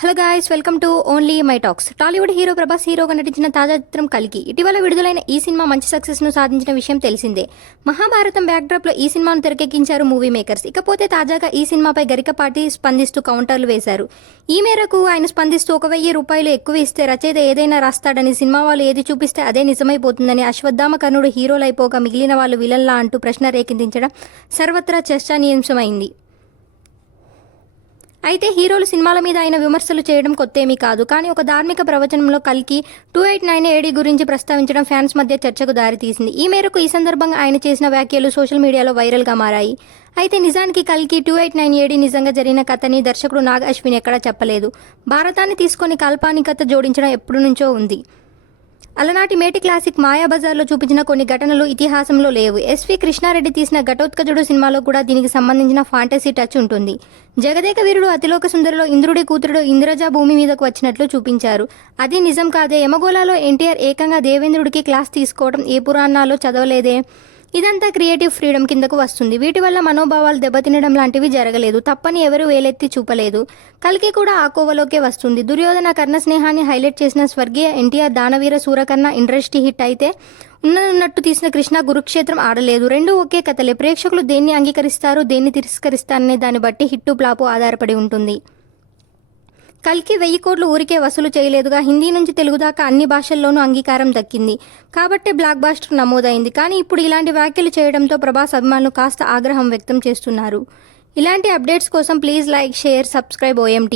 Hello guys, welcome to only my talks. Tollywood hero Prabhas హీరోగా నటించిన తాజా చిత్రం కల్కి. ఇటీవల విడుదలైన ఈ సినిమా మంచి సక్సెస్ ను సాధించిన విషయం తెలిసిందే. మహాభారతం బ్యాక్డ్రాప్ లో ఈ సినిమాను తెరకెక్కించారు మూవీ మేకర్స్. ఇకపోతే తాజాగా ఈ సినిమాపై గరికపాటి స్పందిస్తూ కౌంటర్లు వేశారు. ఈ మేరకు ఆయన స్పందిస్తూ 1,000 రూపాయలు ఎక్కువ ఇస్తే రచయిత ఏదైనా రాస్తాడని, సినిమా వాళ్ళు ఏది చూపిస్తే అదే నిజమైపోతుందని, అశ్వత్థామ కర్ణుడు హీరోలైపోగా మిగిలిన వాళ్ళు విలన్లా అంటూ ప్రశ్న రేకెత్తించడం సర్వత్రా చర్చనీయాంశమైంది. అయితే హీరోలు సినిమాల మీద ఆయన విమర్శలు చేయడం కొత్తేమీ కాదు. కానీ ఒక ధార్మిక ప్రవచనంలో కల్కి 289 AD గురించి ప్రస్తావించడం ఫ్యాన్స్ మధ్య చర్చకు దారితీసింది. ఈ మేరకు ఈ సందర్భంగా ఆయన చేసిన వ్యాఖ్యలు సోషల్ మీడియాలో వైరల్గా మారాయి. అయితే నిజానికి కల్కి 289 AD నిజంగా జరిగిన కథని దర్శకుడు నాగ్ అశ్విన్ ఎక్కడా చెప్పలేదు. భారతాన్ని తీసుకొని కాల్పనికత జోడించడం ఎప్పటి నుంచో ఉంది. అలనాటి మేటి క్లాసిక్ మాయాబజార్లో చూపించిన కొన్ని ఘటనలు ఇతిహాసంలో లేవు. ఎస్వి కృష్ణారెడ్డి తీసిన ఘటోత్కచుడు సినిమాలో కూడా దీనికి సంబంధించిన ఫాంటసీ టచ్ ఉంటుంది. జగదేక వీరుడు అతిలోక సుందరిలో ఇంద్రుడి కూతురుడు ఇంద్రజ భూమి మీదకు వచ్చినట్లు చూపించారు. అది నిజం కాదే. యమగోళాలో ఎన్టీఆర్ ఏకంగా దేవేంద్రుడికి క్లాస్ తీసుకోవడం ఏ పురాణాల్లో చదవలేదే. ఇదంతా క్రియేటివ్ ఫ్రీడమ్ కిందకు వస్తుంది. వీటి వల్ల మనోభావాలు దెబ్బతినడం లాంటివి జరగలేదు. తప్పని ఎవరూ వేలెత్తి చూపలేదు. కల్కి కూడా ఆ కోవలోకే వస్తుంది. దుర్యోధన కర్ణ స్నేహాన్ని హైలైట్ చేసిన స్వర్గీయ ఎన్టీఆర్ దానవీర సూరకర్ణ ఇండస్ట్రీ హిట్ అయితే, ఉన్నట్టు తీసిన కృష్ణ కురుక్షేత్రం ఆడలేదు. రెండూ ఒకే కథలే. ప్రేక్షకులు దేన్ని అంగీకరిస్తారు, దేన్ని తిరస్కరిస్తారనే దాన్ని బట్టి హిట్టు ప్లాపు ఆధారపడి ఉంటుంది. కల్కి 1000 కోట్లు ఊరికే వసూలు చేయలేదుగా. హిందీ నుంచి తెలుగు దాకా అన్ని భాషల్లోనూ అంగీకారం దక్కింది. కాబట్టే బ్లాక్ బాస్టర్ నమోదైంది. కానీ ఇప్పుడు ఇలాంటి వ్యాఖ్యలు చేయడంతో ప్రభాస్ అభిమానులు కాస్త ఆగ్రహం వ్యక్తం చేస్తున్నారు. ఇలాంటి అప్డేట్స్ కోసం please like, share, subscribe OMT.